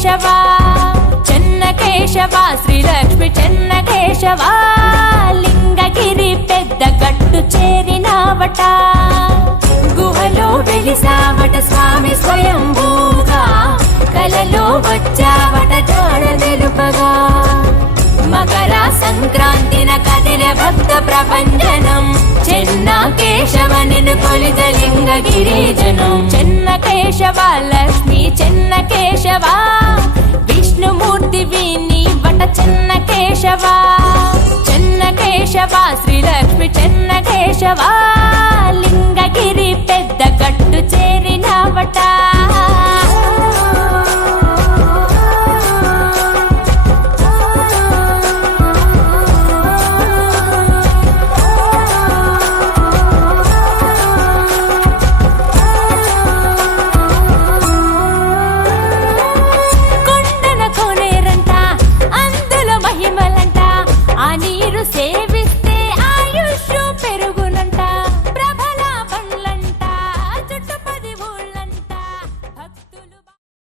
కేశవ చెన్న కేశవ శ్రీలక్ష్మి చెన్న కేశవ లింగగిరి పెద్ద గట్టు చేరినావట గుహలో వెలిసావట స్వామి స్వయంభూగా కలలో వచ్చావట జాడ తెలుపగా మకర సంక్రాంతిన కదిలే భక్త ప్రపంచనం చెన్న కేశవ నిన్ను కొలిత లింగగిరిజనం చెన్న కేశవ లక్ష్మి చెన్న కేశవ విష్ణుమూర్తి విని వట చెన్న కేశవ చెన్న కేశవ శ్రీలక్ష్మి చెన్న కేశవ లింగగిరి పెద్ద గట్టు చేరినవట